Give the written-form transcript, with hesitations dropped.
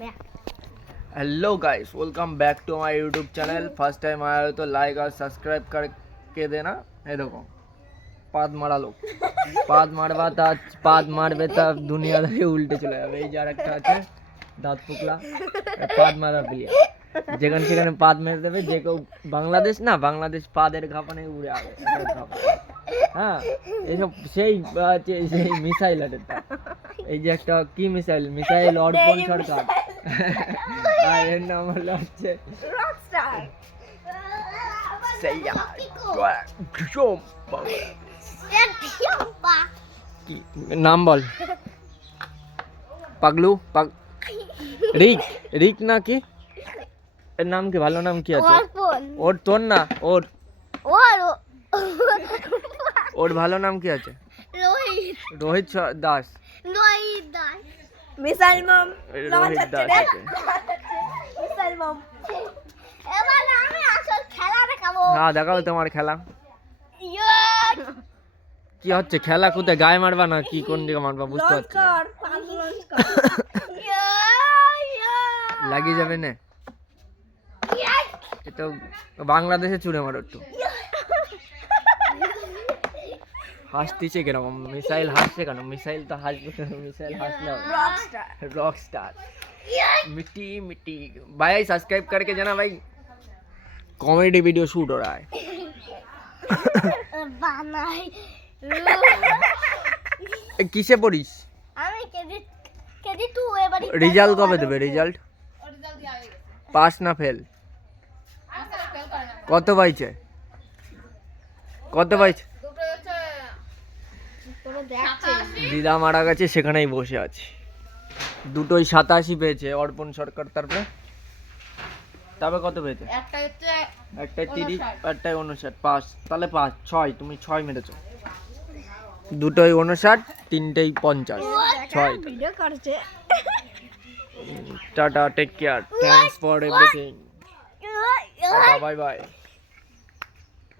Hello guys, welcome back to my YouTube channel. First time आया हो तो like और सब्सक्राइब करके देना। ये देखो पाद मारा लोग পাদ মারবা তা পাদ মারবে তা দুনিয়াদারি উল্টে চলে যাবে। এই যে আরেকটা আছে দাঁত পুকলা, পাদ মারা প্লেয়ার, যেখানে সেখানে পাদ মেরে দেবে। যে কেউ বাংলাদেশ না, বাংলাদেশ পাদের ঘাপানে উড়ে যাবে। হ্যাঁ, এইসব সেই সেই মিসাইল আটেরটা। এই যে একটা কি মিসাইল, মিসাইল অর্পণ সরকার, আর এর নাম হলো হচ্ছে রকস্টার। সেইয়া ভীষণ কি নাম বল? পাগলু রিক রিক না কি এর নাম কি? ভালো নাম কি আছে ওর? তোর না ওর, ওর ভালো নাম কি আছে? রোহিত দাস। মিসাইল মম রোহিত দাস আছে। মিসাইল মম। এবার আমি আসল খেলা দেখাবো। হ্যাঁ, দেখাও তোমার খেলা। কি হচ্ছে? খেলা কোথায়? গায়ে মারবা না কি? কোন দিকে মারবা বুঝতে পারছি না। লাগিয়ে যাবে না? এটা বাংলাদেশে ছুড়ে মারো একটু। হাসতেছে কিরকম? মিসাইল হাসছে কেন? মিসাইল তো হাসবে কেন? মিসাইল হাসলে রকস্টার। मिट्टी मिट्टी भाई सब्सक्राइब करके जाना भाई, कॉमेडी वीडियो शूट हो रहा है। কিসে পড়িস? আমি কেজি 2 এবারে। রেজাল্ট কবে দেবে? রেজাল্ট পাস না ফেল? কত পাইছে? কত পাইছে? দিদা মারা গেছে, সেখানেই বসে আছে। দুটোই 87 পেয়েছে অর্পণ সরকার। তারপরে কত পেয়েছে? একটাই 30, একটাই 59। পাস তাহলে 5 6। তুমি 6 মেরেছো। দুটোই 59, তিনটেই 50, 6। ভিডিও করছে। Tata, take care, thanks for everything, bye by.